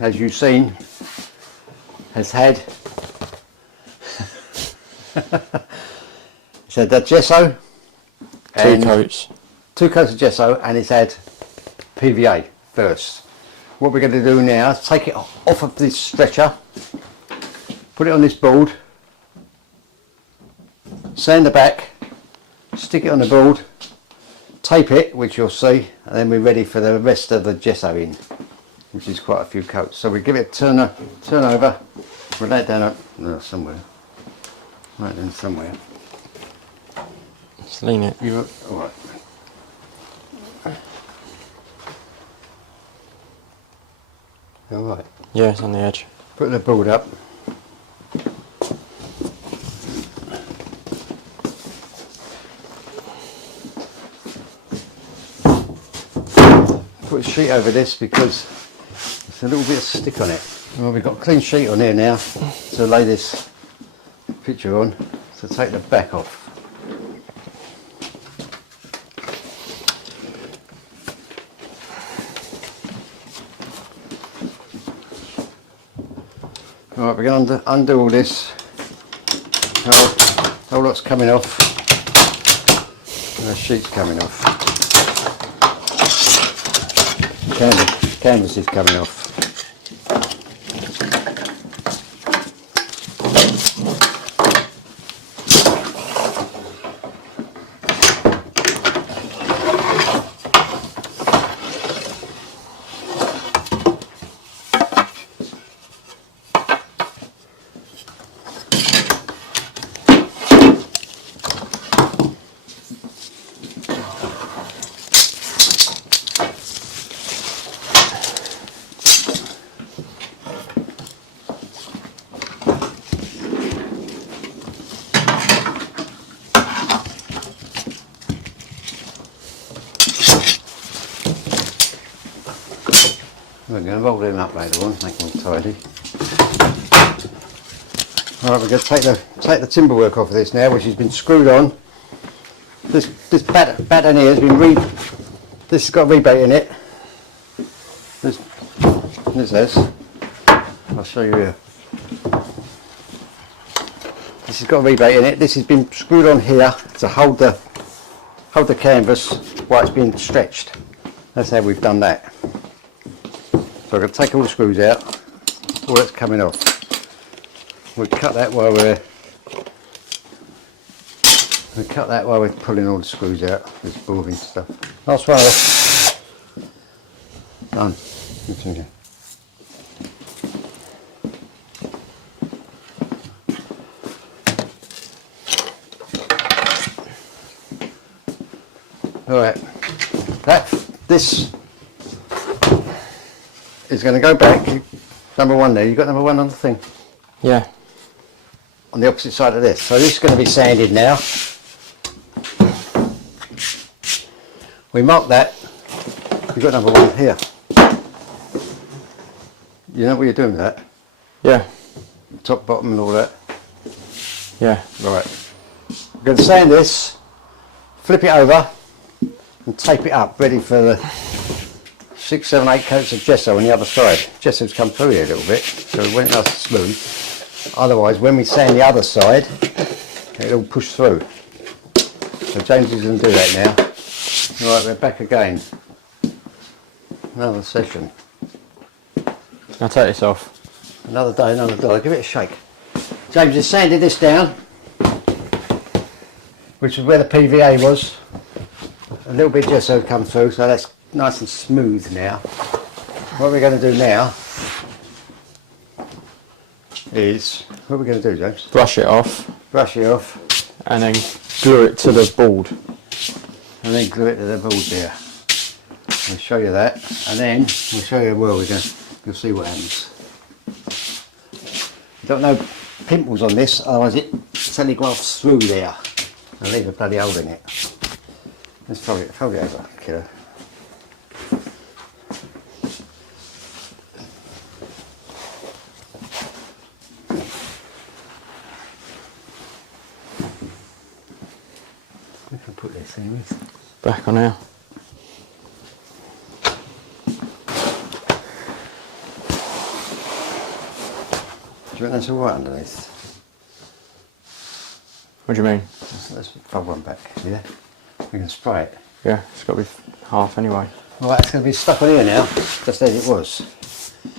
as you've seen, has had it's had that gesso, Two coats. 2 coats of gesso, and it's had PVA first. What we're going to do now is take it off of this stretcher, put it on this board, sand the back, stick it on the board, tape it, which you'll see, and then we're ready for the rest of the gesso in, which is quite a few coats. So we give it a turn over, we'll lay it down somewhere, right then somewhere. Just lean it. Alright. Alright. Yeah, it's on the edge. Put the board up. Put a sheet over this because there's a little bit of stick on it. Well, we've got a clean sheet on here now to lay this picture on, to take the back off. Right, we're going to undo all this. Whole lot's coming off. And the sheet's coming off. Canvas is coming off. We're going to roll them up later on, make them tidy. Alright, we're going to take the timber work off of this now, which has been screwed on. This batten here has been this has got a rebate in it. This has. I'll show you here. This has got a rebate in it. This has been screwed on here to hold the canvas while it's being stretched. That's how we've done that. So I'm going to take all the screws out, all that's coming off. We'll cut that while we're pulling all the screws out, this boring stuff. Last one off. Done. Continue. Alright, this is going to go back. Number one there, you got number one on the thing? Yeah. On the opposite side of this. So this is going to be sanded now. We mark that. You've got number one here. You know what you're doing with that? Yeah. Top, bottom and all that. Yeah. Right. We're going to sand this, flip it over and tape it up, ready for the 6, 7, 8 coats of gesso on the other side. Gesso's come through here a little bit, so it won't nice and smooth. Otherwise, when we sand the other side, it'll push through. So James is going to do that now. Right, we're back again. Another session. I'll take this off. Another day, another dollar. Give it a shake. James has sanded this down, which is where the PVA was. A little bit of gesso come through, so that's nice and smooth now. What we're going to do now is, what we're going to do, James? Brush it off. Brush it off. And then glue it to the board. And then glue it to the board there. I'll show you that, and then we'll show you where we're going. You'll see what happens. You don't know pimples on this, otherwise it telegraphs through there and leave a bloody hole in it. Let's fold it over, kiddo. We can put this in. Back on here. you reckon that's alright underneath? What do you mean? Let's fold one back, yeah? We can spray it. Yeah, it's got to be half anyway. Right, it's going to be stuck on here now, just as it was.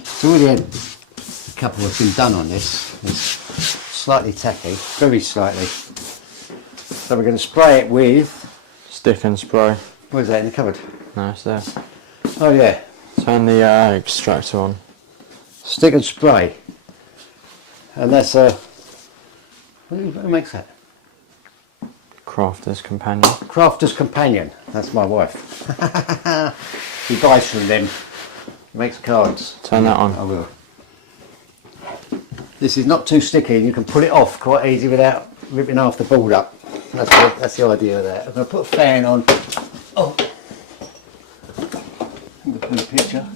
So already had a couple have been done on this. It's slightly tacky, very slightly. So we're going to spray it with... Stick and spray. Where's that in the cupboard? No, it's there. Oh yeah, Turn the extractor on. stick and spray. And that's who makes that? Crafter's Companion. Crafter's Companion. That's my wife. She buys from them. Makes cards. Turn that on. I will. This is not too sticky and you can pull it off quite easy without ripping half the board up. That's the idea of that. I'm going to put a fan on. Oh. I'm going to put a picture.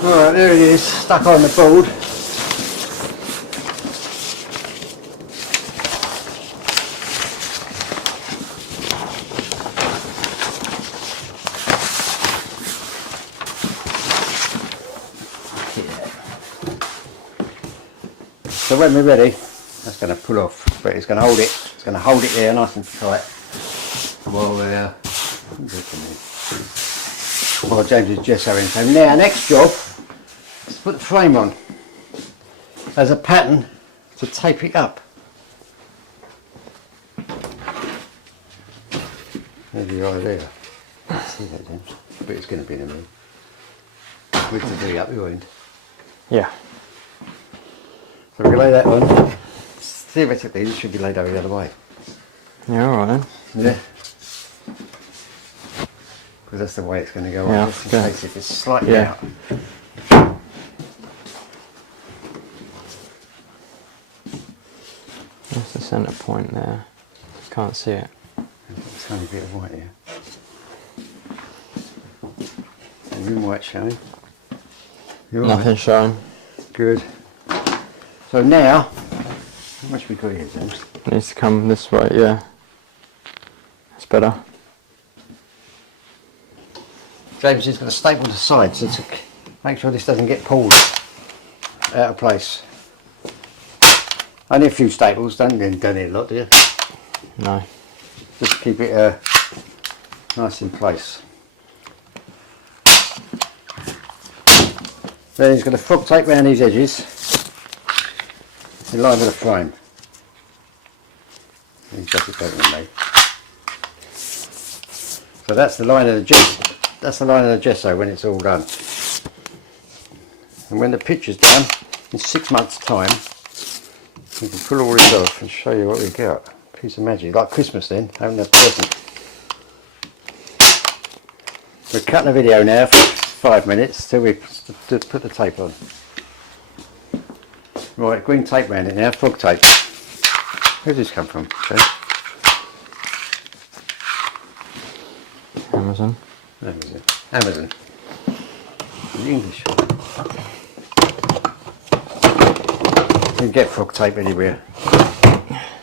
Alright, there it is, stuck on the board. So when we're ready, that's going to pull off, but it's going to hold it. It's going to hold it there nice and tight while we're while James is gessoing. So now, next job is to put the frame on as a pattern to tape it up. There's your idea. See that, James? But it's going to be in a minute. We can do it up your end. Yeah. So we can lay that on. Theoretically, this should be laid over the other way. Yeah, alright then. Yeah. because that's the way it's going to go Yeah, on, just in case if it's slightly Yeah. out. That's the centre point there. Can't see it. There's a tiny bit of white here. And rim white showing. You're all Nothing showing. good. So now, how much we got here, James? It needs to come this way, yeah. It's better. James is going to staple the sides to make sure this doesn't get pulled out of place. Only a few staples, don't need a lot, do you? No. Just keep it nice in place. Then he's going to frog tape around these edges in line with the frame. He does it better than me. So that's the line of the gesso. That's the line of the gesso when it's all done. And when the picture's done, in 6 months' time, we can pull all this off and show you what we got. Piece of magic, like Christmas then, having a present. We're cutting the video now for 5 minutes till we put the tape on. Right, green tape around it now, frog tape. Where's this come from, Jay? Amazon. Amazon. Amazon. It's English. You can get frog tape anywhere.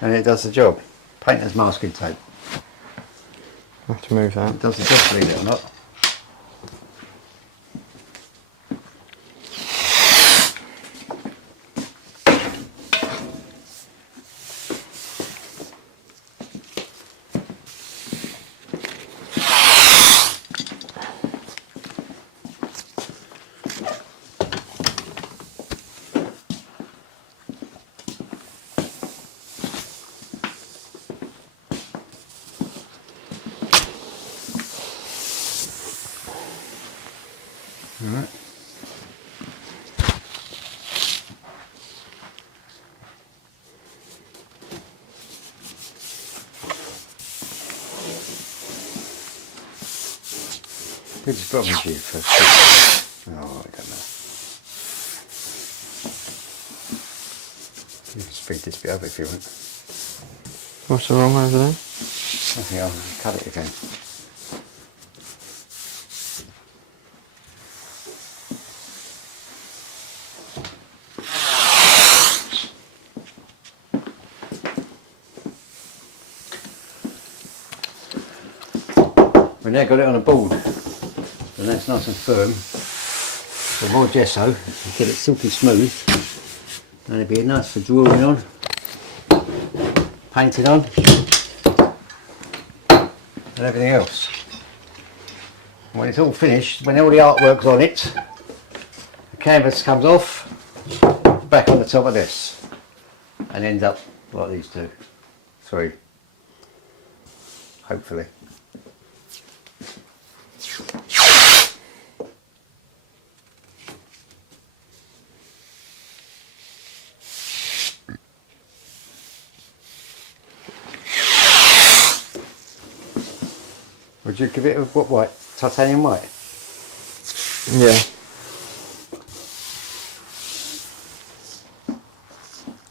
And it does the job. Painter's masking tape. I have to move that. It does the job, believe it or not. Alright. Who's got me here first? Oh, I don't know. You can speed this bit up if you want. What's the wrong over there? I think I'll cut it again. We've now got it on a board, and that's nice and firm. So more gesso, get it silky smooth, and it'll be nice for drawing on, painting on, and everything else. When it's all finished, when all the artwork's on it, the canvas comes off, back on the top of this, and ends up like these two, 3, hopefully. Would you give it a what white? Titanium white? Yeah.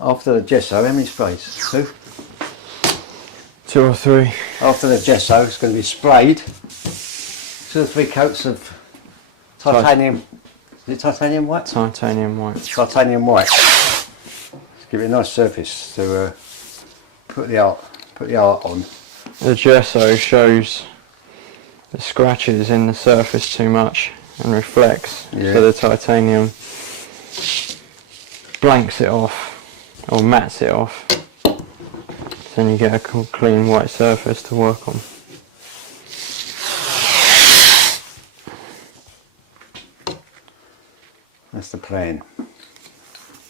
After the gesso, how many sprays? 2? 2 or 3. After the gesso, it's going to be sprayed. 2 or 3 coats of titanium. Is it titanium white? Titanium white. Titanium white. Just give it a nice surface to put the art on. The gesso shows the scratches in the surface too much and reflects, Yeah. so the titanium blanks it off or mats it off, then you get a clean white surface to work on. That's the plan.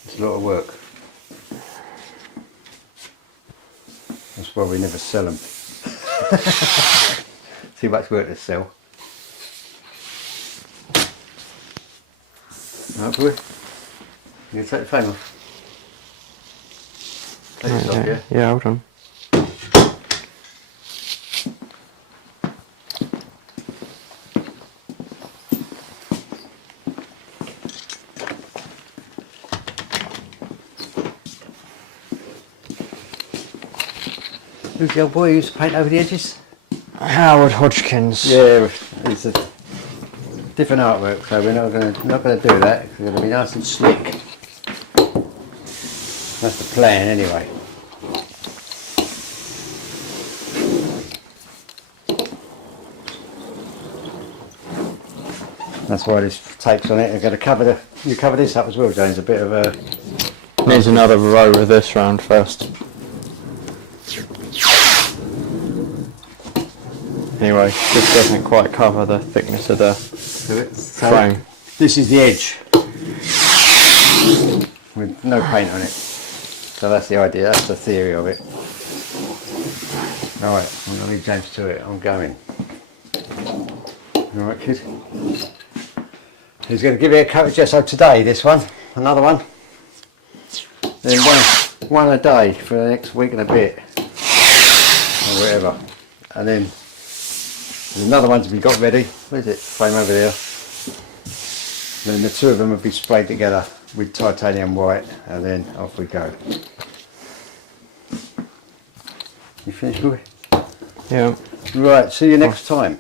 It's a lot of work. That's why we never sell them. Too much work to sell. Right, boy. You gonna take the frame off? Take this off, yeah? Yeah, hold on. Who's the old boy who used to paint over the edges? Howard Hodgkins. Yeah, it's a different artwork, so we're not gonna do that. We're gonna be nice and slick. That's the plan, anyway. That's why this tape's on it. I'm going to cover you cover this up as well, James. A bit of a. Needs another row of this round first. Anyway, this doesn't quite cover the thickness of the frame. This is the edge with no paint on it. So that's the idea. That's the theory of it. All right, I'm going to leave James to it. I'm going. All right, kid. He's going to give it a coat of gesso today. This one, another one. Then one a day for the next week and a bit, or whatever. And then there's another one to be got ready. Where's it? Frame over there. Then the two of them will be sprayed together with titanium white, and then off we go. You finished, boy? Yeah. Right. See you next time.